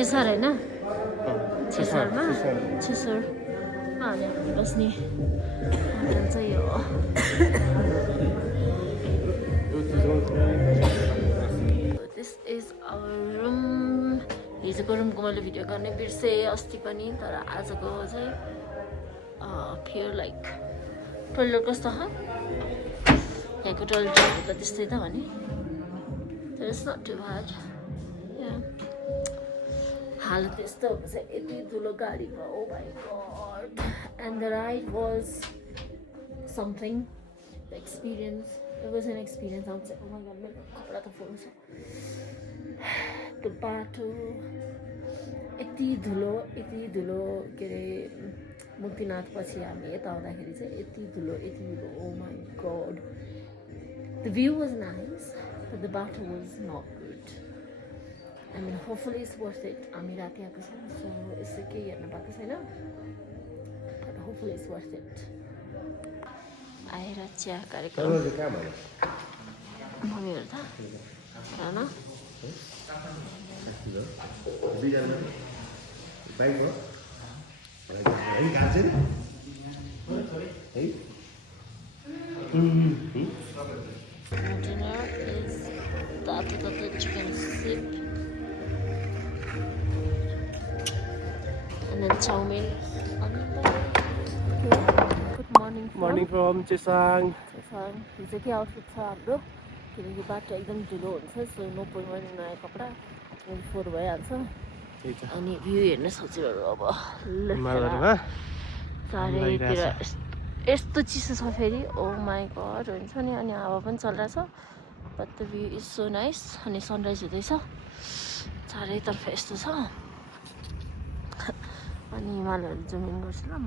छेसर हैन छेसरमा छेसरमा हामी बस्ने होटल चाहिँ यो दिस इज आवर रुम हिजोको रुमको मैले भिडियो गर्ने बिर्सेँ अस्ति पनि तर आजको चाहिँ फियर लाइक टोइलेट कस्तो छ यहाँको टोइलेटहरू त त्यस्तै त हो नि तर इट्स नट टु ब्याड हालत यस्तो हुन्छ यति ठुलो गाडीमा oh my god and the ride was something the experience it was an experience आउँछ ओ माई गॉड मेरो कपडा त फुल छ त्यो बाटो यति धुलो के अरे मुक्तिनाथ पछि हामी यता आउँदाखेरि चाहिँ यति धुलो oh my god the view was nice but the बाटो was not good I mean, hopefully it's worth it. हामी राति आएको छ सो यसो केही हेर्न पाएको छैन but hopefully it's worth it. आएर चिया कार्यक्रम मम्मीहरू त खान dinner is tato chicken soup and then chow mein. Good morning from Chesang. हिजो के आउटफिट छ हाम्रो किनकि बाटो एकदम ढिलो हुन्छ सो नो पोइन्ट नयाँ कपडा फोहोर भइहाल्छ अनि भ्यू हेर्न सजिलो अब चारैतिर यस्तो चिसो छ फेरि ओ माई गॉड हुन्छ नि अनि हावा पनि चलिरहेछ but the view is so nice अनि सनराइज हुँदैछ चारैतर्फ यस्तो छ अनि हिमालयहरू जुम इन गर्छु ल म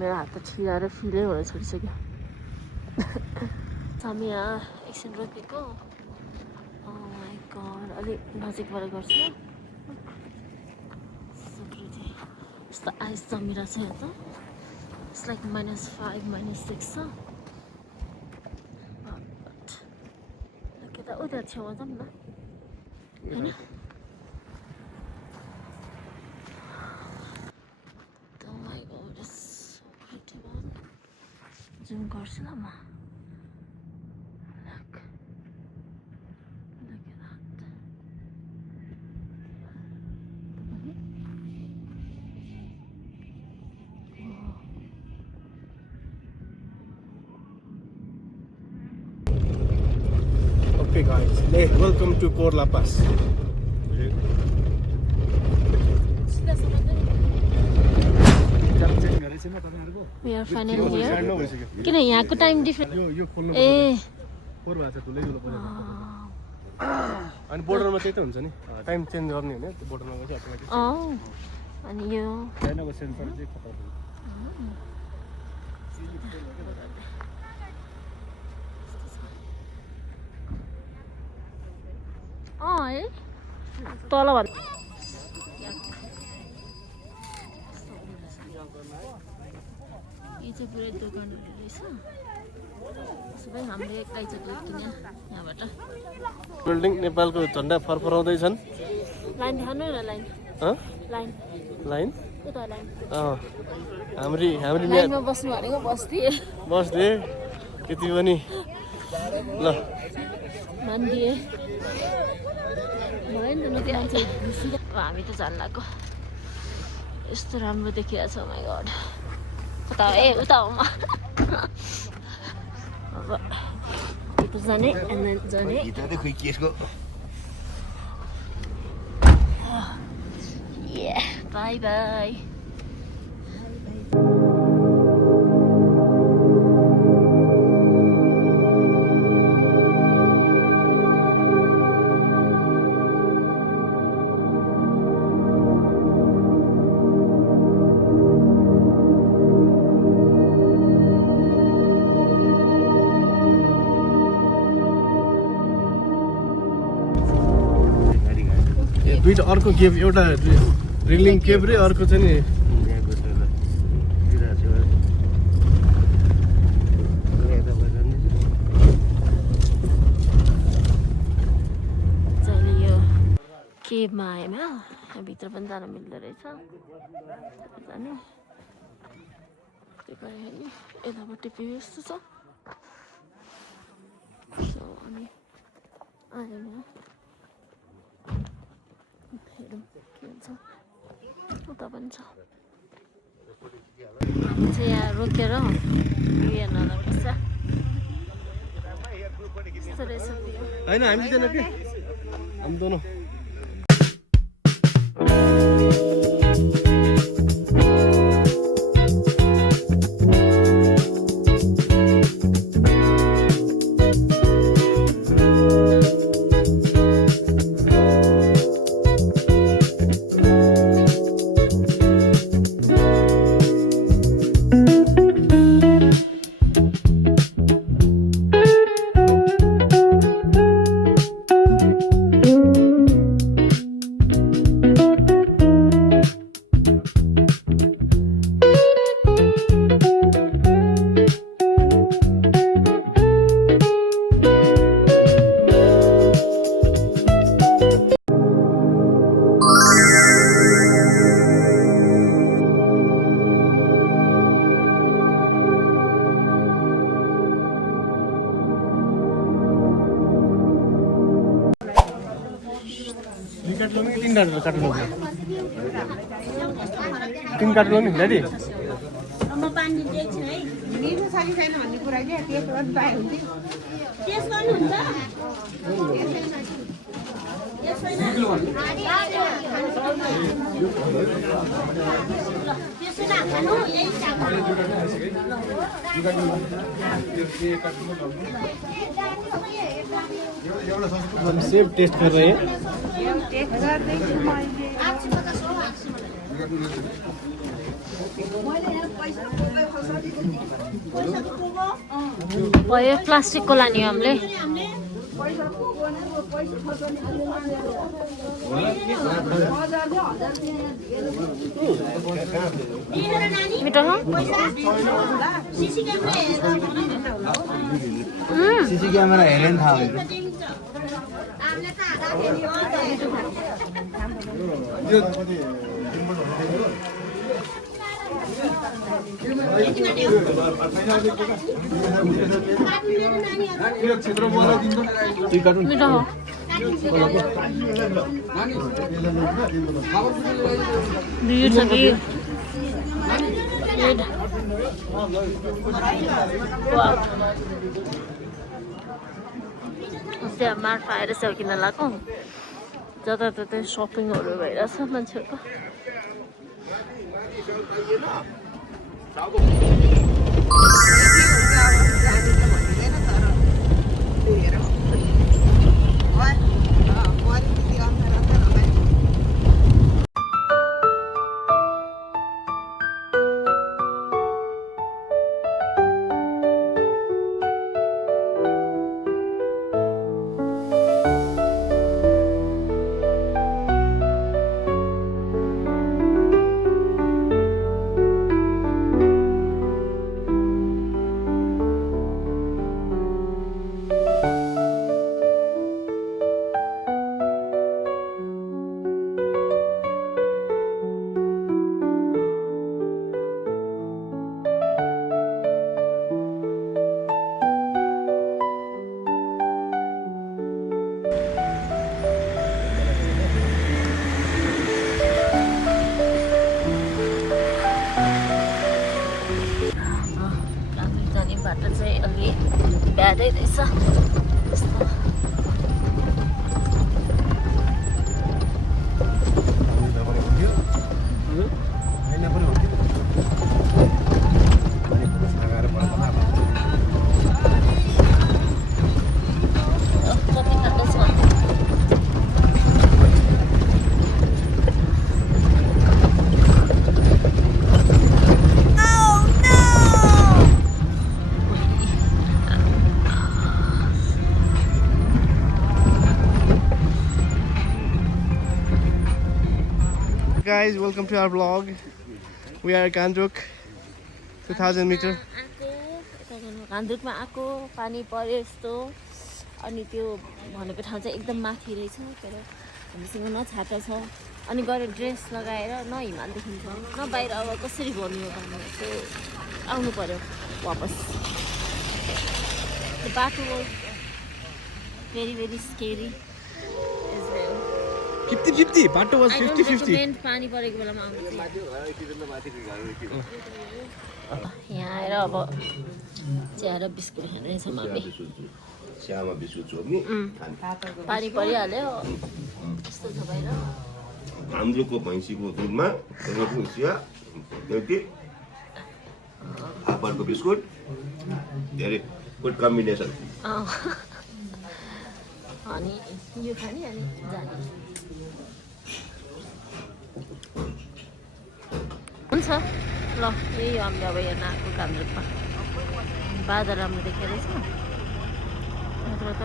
मेरो हात त ठिलाएर फिलै हुन छोडिसक्यो हामी यहाँ एकछिन रोकेको ओ माई गॉड अलिक नजिकबाट गर्छु यस्तो आइस जमिरहेको छ यहाँ त इट्स लाइक -5 -6 छ यता उता छेउमा जाऊँ न होइन जुम गर्छु ल म Okay guys, welcome to Korla Pass. We are finally here. किन यहाँको टाइम डिफरेन्ट ए अनि बोर्डरमा चाहिँ त हुन्छ नि टाइम चेन्ज गर्ने हैन त्यो बोर्डरमा चाहिँ अटोमेटिक अनि यो चाइनाको सेन्सर चाहिँ खतरा है तल भन्दा यो चाहिँ पुरै दोकानहरू रहेछ सबै हामीले एकै चक्लेट किन्यो यहाँबाट बिल्डिङ नेपालको झन्डा फरफराउँदैछन् लाइन देखाउनु न लाइन लाइन उता लाइन हाम्रो लाइनमा बस्नु भनेको बस्दिए त्यति पनि ल मान्दिए भयो नि त नदी आउँछ हामी त जान लाग्यो यस्तो राम्रो देखिरहेछ माई गॉड उता उता हो म अब यता जाने एन्ड देन जाने बाई बाई दुईटा अर्को केब एउटा रिलिङ केब रे अर्को चाहिँ नि केभमा आयौँ हो भित्र पनि जान मिल्दो रहेछ जानु त्यही भएर नि यतापट्टि भ्यू यस्तो छ सो अनि आयौँ हो हेरौँ के हुन्छ उता पनि छ हामी चाहिँ यहाँ रोकेर भ्यू हेर्नलाई बस्छ यस्तो रहेछ भ्यू होइन हामी जान कि हामी दोनों तीन कार्टुन हो गया तीन कार्टुन हो नि दादी हम सेब टेस्ट कर रहे हैं भयो प्लास्टिकको लाने हामीले मिठो हो सीसी क्यामेरा हेरेन थाहा हुन्छ मिठो हो भ्यू छ कि त्यहाँ मार्फा आएर स्याउ किन्न लगाएको जताततै सपिङहरू भइरहेछ मान्छेहरूको बाटो चाहिँ अलि ब्याडै रहेछ guys, welcome to our vlog. We are at Gandruk, 2000 meter. गान्धुकमा आएको पानी पर्यो यस्तो अनि त्यो भनेको ठाउँ चाहिँ एकदम माथि रहेछ तर हामीसँग न छाता छ अनि गएर ड्रेस लगाएर न हिमाल देखिन्छ न बाहिर अब कसरी गर्नु यो काम चाहिँ आउनु पर्यो वापस The battle was very, very scary as well. 50-50 बाटो was I don't 50-50 recommend पानी परेको बेलामा आउनु यहाँ आएर अब चिया र बिस्कुट खाँदैछौँ हामी श्यामा बिस्कुट छोप्ने पानी परिहाल्यो यस्तो छ बाहिर आन्द्रोको भैँसीको दुधमा तपाईँको चिया एउटी फापरको बिस्कुट धेरै गुड कम्बिनेसन अनि यो खाने अनि जाने हुन्छ ल यही हो हामीले अब हेर्न आएको कामरूपमा बाजा राम्रो देखेर छ नत्र त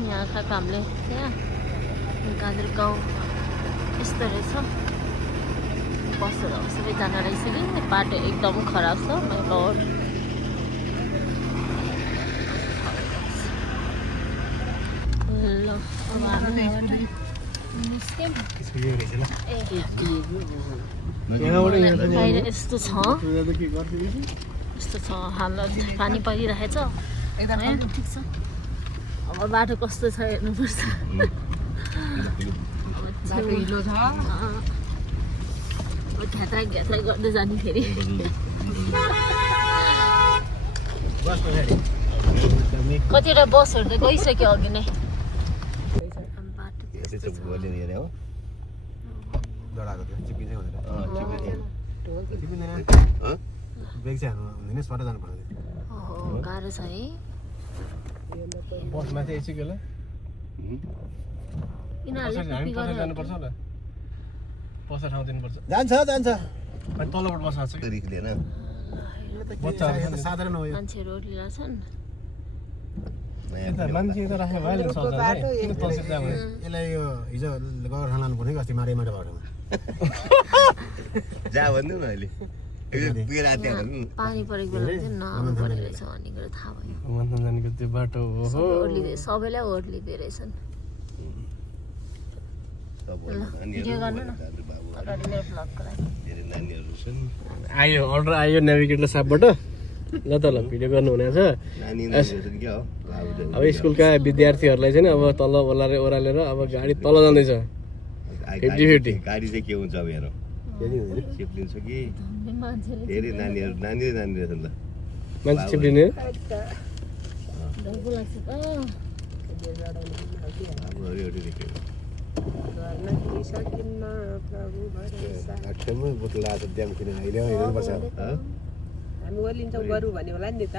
यहाँ खाएको हामीले त्यहाँ कामरूप गाउँ यस्तो रहेछ बसेर सबैजना रहेछ कि बाटो एकदम खराब छ माइ गॉड ल अब हामी निस्क्यौँ बाहिर यस्तो छ यस्तो छ हालत पानी परिरहेछ ठिक छ अब बाटो कस्तो छ हेर्नुपर्छ घ्यात्रा घ्यात्रा गर्दै जाने फेरि कतिवटा बसहरू त गइसक्यो अघि नै गाह्रो छ है बसमा चाहिँ एकछिन होला यिनीहरूले हामी पछि जानुपर्छ होला पसा ठाउँ दिनुपर्छ जान्छ जान्छ अनि तलबाट बस्छ लिएर बच्चाहरू साधारण हो यो मान्छेहरू ओर्लिरहेछन् मान्छे त राख्यो भइहाल्यो नि सौदा किन तलसित जाने यसलाई यो हिजो गएर लानु पर्ने अस्ति मारे बाटोमा जा भन्नु न अहिले पुगेर त्यहाँ भन्नु पानी परेको बेला चाहिँ नआउनु पर्ने रहेछ भन्ने कुरा थाहा भयो मन्थन जानेको त्यो बाटो हो सबैलाई ओर्लिँदै रहेछन् भिडियो गर्नु न अगाडि मेरो भ्लगको लागि धेरै नानीहरू छन् आयो अर्डर आयो नेभिगेटर सापबाट ल त ल भिडियो गर्नु हुनेछ नानीहरू छन् क्या हो अब स्कुलका विद्यार्थीहरूलाई चाहिँ अब तल ओह्रालेर अब गाडी तल जाँदैछ 50-50 गाडी चाहिँ के हुन्छ अब हेर चिप्लिन्छ कि मान्छेले धेरै नानीहरू नानी छन् त मान्छे चिप्लिने डरको लाग्छ त बाबुहरू एउटै देख्यो ठ्याम्मै बोतल आएको ड्याम किन अहिले हेर्नुपर्छ हामी ओर्लिन्छौँ बरु भन्यो होला नि त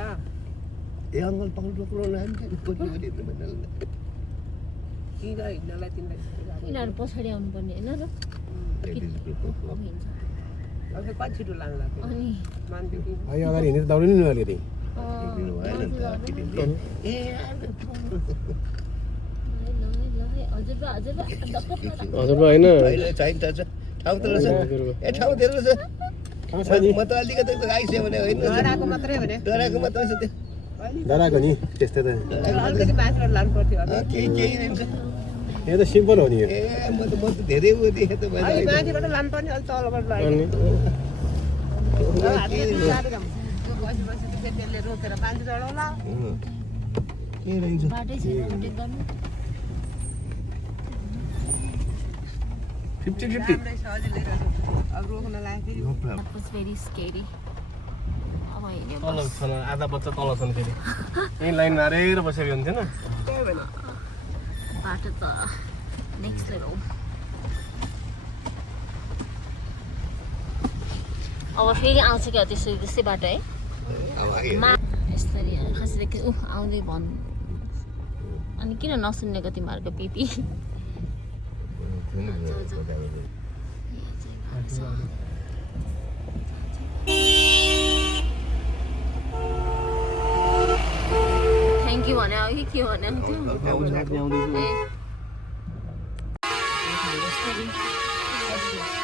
ए अङ्कल पक्रो किन हिँड्नलाई तिमीलाई यिनीहरू पछाडि आउनुपर्ने होइन र अब कति छिटो लानु लाग्यो अनि मान्छे अहिले अगाडि हिँडेर दौडिनु नि अलिकति दिनु भएन नि त केटीले ए हजुर हजुर होइन अहिले चाहिन्छ ठाउँ त रहेछ ए ठाउँ धेरै रहेछ म त अलिकति आइसक्यो भने होइन डराएको मात्रै भने डराएको मात्रै छ त्यो डराएको नि त्यस्तै त अलिकति माथिबाट लानु पर्थ्यो केही दिन्छ यो त सिम्पल हो नि यो ए म त धेरै उ देखेँ त मैले अलिक माथिबाट लानु पर्ने अलिक तलबाट लाग्यो अनि त्यसले रोकेर मान्छे चढाउला के रहन्छ बाटै छैन कन्ट्याक्ट गर्नु 50-50 राम्रै सजिलै रहेछ अब रोक्न लाग्यो That was very scary. अब हिँड्यो तल छन् आधा बच्चा तल छन् फेरि यहीँ लाइन मारेर बसेको हुन्थेन बाटो त नेक्स्ट लेभल अब फेरि आउँछ क्या त्यस्तै बाटो है अब आयो यसरी खसेर आउँदै भन् अनि किन नसुन्नेको तिमीहरूको पिपी थ्याङ्क यू भने कि के भने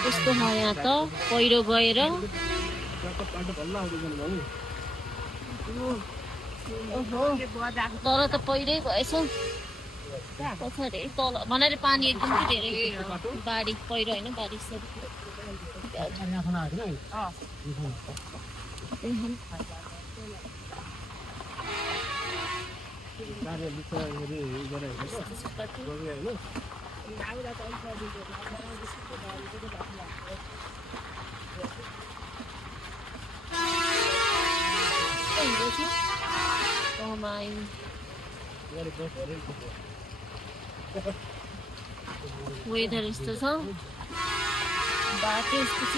कस्तो छ यहाँ त पहिरो गएर तर त पहिरै भएछ पछाडि तल भनेर पानी एकदम धेरै बाढी पहिरो होइन बाढी Oh my. वेदर यस्तो छ बाटो यस्तो छ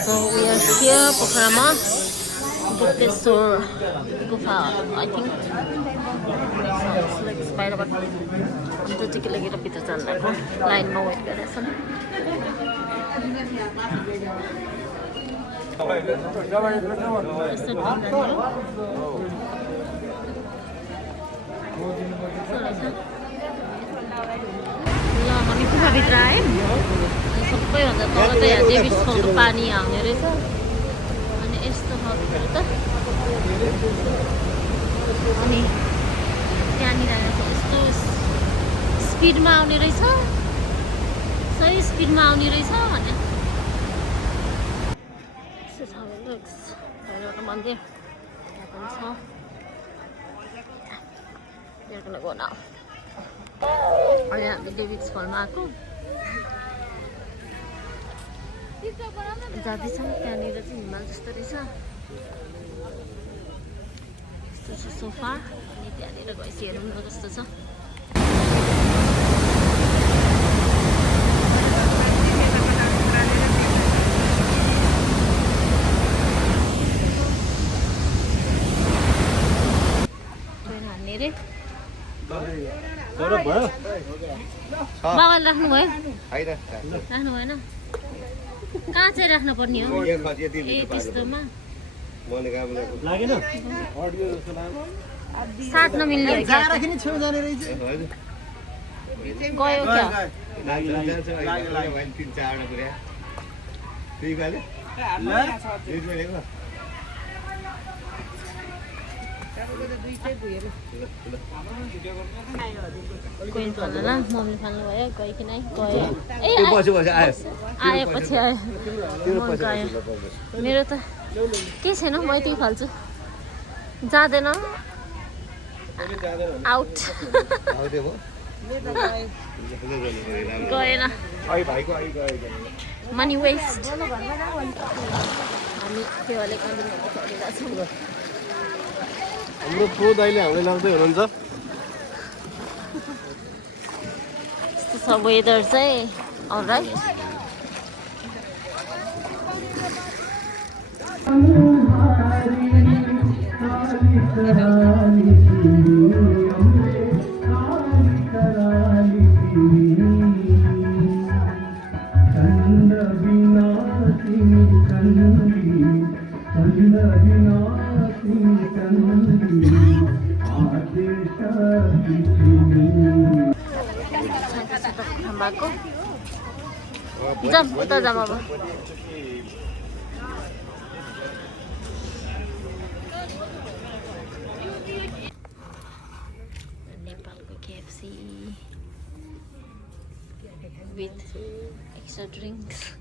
So we are here, Pokhrama, Buddheswar Gufa, I think. So it's like spider but I'm just going to get a line no wait there. हामी गुफाभित्र आयौँ अनि सबैभन्दा तल त यहाँ डेभिसफलको पानी आउने रहेछ अनि यस्तो छ भित्र त अनि त्यहाँनिर यस्तो स्पिडमा आउने रहेछ सही स्पिडमा आउने रहेछ भने एउटा मन्दिर यहाँ पनि छ They're gonna go now. अनि हामी डेभिसफलमा आएको जाँदैछौँ त्यहाँनिर चाहिँ हिमाल जस्तो रहेछ यस्तो छ सोफा अनि त्यहाँनिर गएपछि हेरौँ न कस्तो छ हान्ने रे बाबाले राख्नुभयो राख्नु भएन कहाँ चाहिँ राख्नु पर्ने हो ए त्यस्तोमा साथ नमिल्ने हो क्या गयो क्या कोही फाल्नु ल मम्मी फाल्नु भयो गइकन गयो आएपछि आयो गयो मेरो त के छैन म यति फाल्छु जाँदैन आउट गएन मनी वेस्ट हामी त्यो वाले कन्टिन्यू चलिरहेको छौँ हाम्रो प्रो दाइले हामीलाई लाग्दै हुनुहुन्छ यस्तो छ वेदर चाहिँ अलराइट खम्बाको जाम उता जाम अब नेपालको केएफसी with extra drinks.